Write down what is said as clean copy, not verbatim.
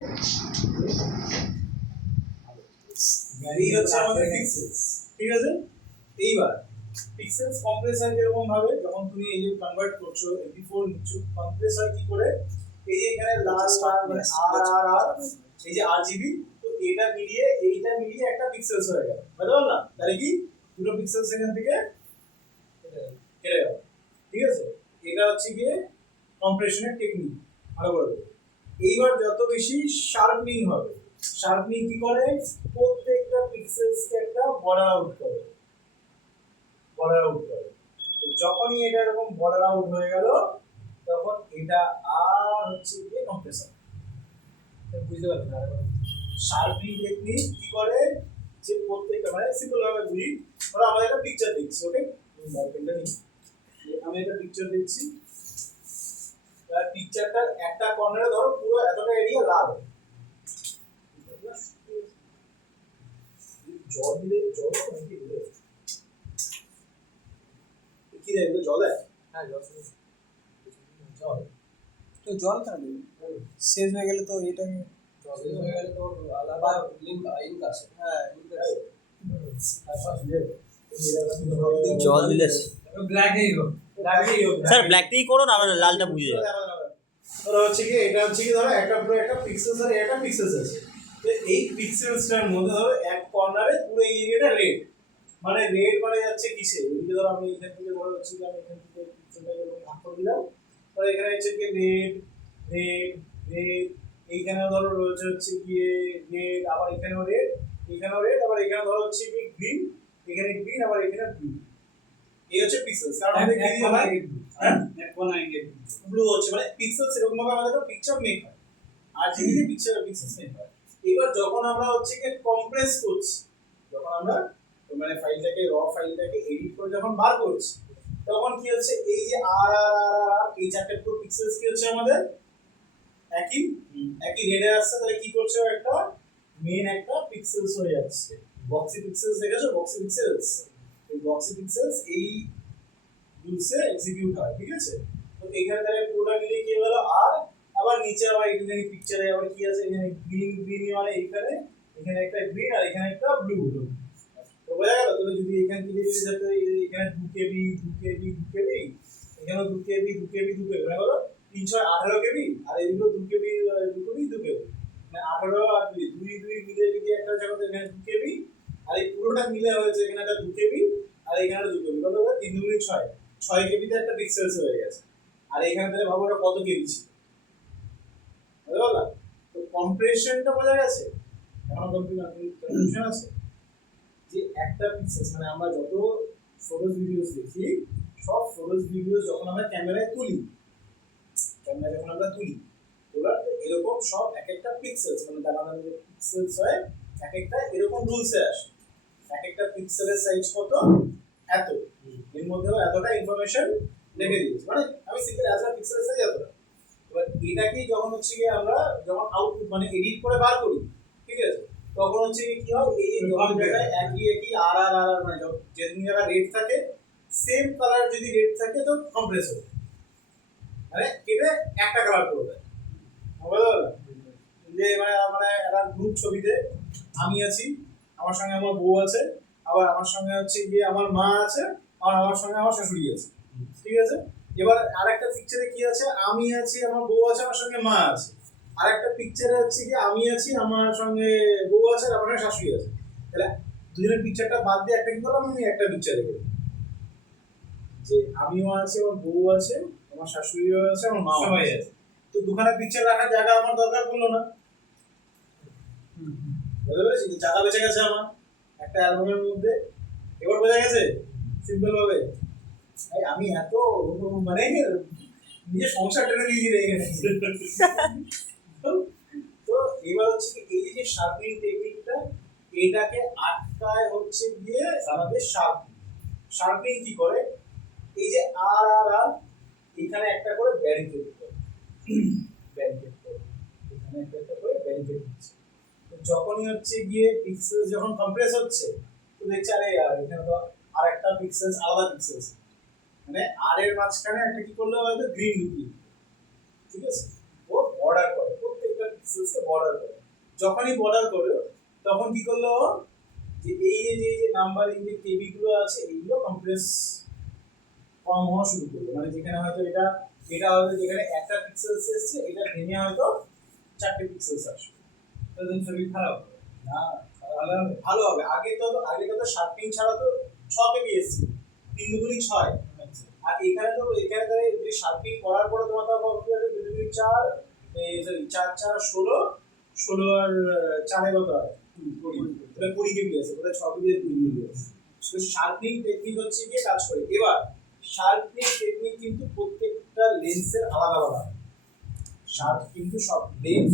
এই হচ্ছে আমাদের পিক্সেলস, ঠিক আছে। এইবার পিক্সেলস কম্প্রেস হয় এরকম ভাবে, যখন তুমি এই যে কনভার্ট করছো MP4 নিচ্ছ, কম্প্রেস হয় কি করে, এই যে এখানে লাল লাল মানে আর এই যে RGB, তো এটা মিলিয়ে এইটা মিলিয়ে একটা পিক্সেলস হয়ে গেল, বুঝতে পারলা? তাহলে কি দুটো পিক্সেলস এখান থেকে কেটে গেল, ঠিক আছে। এটা হচ্ছে গিয়ে কম্প্রেশনের টেকনিক, ভালো করে। এইবার যত বেশি শার্পনিং হবে, শার্পনিং কি করে, প্রত্যেকটা পিক্সেলসকে একটা বর্ডার আউট করে, বর্ডার আউট করে। যখনই এটা এরকম বর্ডার আউট হয়ে গেল, তখন এটা আর হচ্ছে গিয়ে কম্প্রেশন। বুঝতে পারছেন? আর শার্পনিং টেকনিক কি করে, যে প্রত্যেকটা মানে সিম্পল ভাবে বুঝি, ধরো আমাদের একটা পিকচার দেখছি, ওকে, আমি একটা পিকচার দেখছি, আর পিকচারটার একটা কর্নারে ধরো পুরো এতটা এরিয়া লাল, জল দিলে জল নাকি দিলে কি দেয়, জল দেয়? হ্যাঁ জল, জল তো জল কেন দেবে? শেষ হয়ে গেলে তো এটা শেষ হয়ে গেলে তো আলাদা লিঙ্ক আসে। হ্যাঁ জল দিলে ব্ল্যাকই হোক, ব্ল্যাকই হোক স্যার, ব্ল্যাকটাই করো না, আমরা লালটা বুঝে যাবো। ধরো হচ্ছে কি, এটা হচ্ছে কি, ধরো একটা পুরো একটা পিক্সেলস আর একটা পিক্সেলস আছে, তো এই পিক্সেলসটার মধ্যে ধরো এক কর্নারে পুরো এই এরিয়াটা রেড, মানে রেড মানে যাচ্ছে কিসে, এদিকে ধরো আমি এখান থেকে ধরো হচ্ছে কি, আমি এখান থেকে পিক্সেলটাকে এরকম ভাগ করে দিলাম, তাহলে এখানে হচ্ছে কি রেড রেড রেড, এইখানে ধরো রয়েছে হচ্ছে গিয়ে রেড, আবার এখানেও রেড, এখানেও রেড, আবার এখানে ধরো হচ্ছে কি গ্রিন, এখানে গ্রিন, আবার এখানে ব্লু। এই হচ্ছে পিক্সেলস, কারণ আমাদের কি দিয়ে হয়, হ্যাঁ এক কোণা এগিয়ে ব্লু হচ্ছে, মানে পিক্সেলস এরকম ভাবে আমাদের পিকচার মেক হয়, আর জিবিতে পিক্সেলস মেক হয়। এবার যখন আমরা হচ্ছে কি কম্প্রেস করছি, যখন আমরা মানে ফাইলটাকে ফাইলটাকে এডিট করে যখন বার করছি, তখন কি হচ্ছে, এই যে আর আর আর এই চারটে পুরো পিক্সেলস কি হচ্ছে আমাদের একই একই রেডে আসছে, তাহলে কি করছে, একটা মেন একটা পিক্সেলস হয়ে যাচ্ছে, বক্সি পিক্সেলস দেখেছো, বক্সি পিক্সেলস, এই বক্সি পিক্সেলস এই রুলসে এক্সিকিউট হয়, ঠিক আছে। তো এখানে তাহলে পুরোটা মিলিয়ে কি হলো আর, আবার নিচে আবার এখানে পিকচারে আবার কি আছে, এখানে গ্রিন গ্রিন মানে এখানে এখানে একটা গ্রিন আর এখানে একটা ব্লু হলো, তো বোঝা গেল। তাহলে যদি এখানে কি যদি যাতে এখানে 2 KB 2 KB 2 KB, এখানে 2 KB 2 KB 2 KB মানে হলো 3 6 18 KB, আর এইগুলো 2 KB 2 KB মানে 18 আর 2 2 2 মিলে যদি একটা জায়গাতে এখানে 2 KB, আর এই পুরোটা মিলে হয়েছে এখানে একটা 2 KB, আর এখানে 2 KB, কত হবে 3 2 6 6 KB তে একটা পিক্সেলস হয়ে গেছে। আর এখানে তাহলে ভাবো এটা কত KB ছিল, বুঝতে পারলা? তো কম্প্রেশনটা বোঝা গেছে, এখন কনফিউশন আছে যে একটা পিক্সেলস মানে আমরা যত ফটোস ভিডিওস দেখি, সব ফটোস ভিডিওস যখন আমরা ক্যামেরায় তুলি, ক্যামেরা যখন আমরা তুলি, তোলা এরকম সব এক একটা পিক্সেলস মানে দাঁড়ানো যে পিক্সেলস হয়, এক একটা এরকম রুলসে আসে, এক একটা পিক্সেলের সাইজ কত, এত, এর মধ্যেও এতটা ইনফরমেশন লিখে দিয়েছে, মানে আমি সিম্পল অ্যাজ আ পিক্সেলের সাইজ এতটা। এবার এটাকেই যখন হচ্ছে কি আমরা যখন আউটপুট মানে এডিট করে বার করি, ঠিক আছে, তখন হচ্ছে কি হয়, এই যে যখন জায়গায় একই একই আর আর আর মানে যেদিন জায়গা রেড থাকে, সেম কালার যদি রেড থাকে তো কম্প্রেস হবে, মানে কেটে একটা কালার করে দেয়, বুঝলো? যে মানে মানে একটা গ্রুপ ছবিতে আমি আছি, আমার সঙ্গে আমার বউ আছে, আবার আমার সঙ্গে হচ্ছে গিয়ে আমার মা আছে, আর আমার সঙ্গে আমার শাশুড়ি আছে, ঠিক আছে। এবার আরেকটা পিকচারে কি আছে, আমি আছি, আমার বউ আছে, আমার সঙ্গে মা আছে, আরেকটা পিকচারে হচ্ছে কি আমি আছি, আমার সঙ্গে বউ আছে, আর আমার সঙ্গে শাশুড়ি আছে। তাহলে দুজনের পিকচারটা বাদ দিয়ে একটা কি করলাম, আমি একটা পিকচার রেখে যে আমিও আছি, আমার বউ আছে, আমার শাশুড়িও আছে, আমার মা সবাই আছে, তো দুখানা পিকচার রাখার জায়গা আমার দরকার পড়লো না, বুঝতে পেরেছি? জায়গা বেঁচে গেছে আমার একটা অ্যালবামের মধ্যে। এবার বোঝা গেছে সিম্পল ভাবে, আমি এত মানে নিজের সংসার টেনে দিয়েছি এখানে। তো এবার হচ্ছে কি, এই যে শার্পনিং টেকনিকটা, এটাকে আটকায় হচ্ছে গিয়ে আমাদের শার্পনিং কি করে, এই যে আর আর আর এখানে একটা করে ব্যারিকেড করে, ব্যারিকেড করে এখানে একটা করে ব্যারিকেড দিচ্ছে। যখনই হচ্ছে গিয়ে পিক্সেল যখন কম্প্রেস হচ্ছে, তো দেখছি আরে এখানে তো আর একটা পিক্সেলস আলাদা পিক্সেলস, মানে আর এর মাঝখানে একটা কি করলো হয়তো গ্রিন ঢুকিয়ে, ঠিক আছে, ও বর্ডার করে প্রত্যেকটা পিক্সেলসকে বর্ডার করে। যখনই বর্ডার করলো তখন কি করলো যে এই যে নাম্বারিং যে কেবিগুলো আছে এইগুলো কমপ্লেক্স কম হওয়া শুরু করলো, মানে যেখানে হয়তো এটা হয়তো যেখানে একটা পিক্সেলস এসেছে এটা ভেঙে হয়তো 4টে পিক্সেলস আসবে। তাদের ছবি খারাপ না ভালো হবে। আগে তো শার্পিং ছাড়া তো 6 কেবি এসেছে, 3 দুগুণি 6। আর এখানে যদি শার্পিং করার পরে তোমার তো কত হবে, 2 দুগুণি 4, সরি 4 4 16, 16 আর 4 কত হয় 20, তাহলে 20 কেবি আছে, তাহলে 6 কেবি 2 কেবি আছে। তো শার্পিং টেকনিক হচ্ছে গিয়ে কাজ করে। এবার শার্পিং টেকনিক কিন্তু প্রত্যেকটা লেন্সের আলাদা আলাদা। শার্প কিন্তু সব লেন্স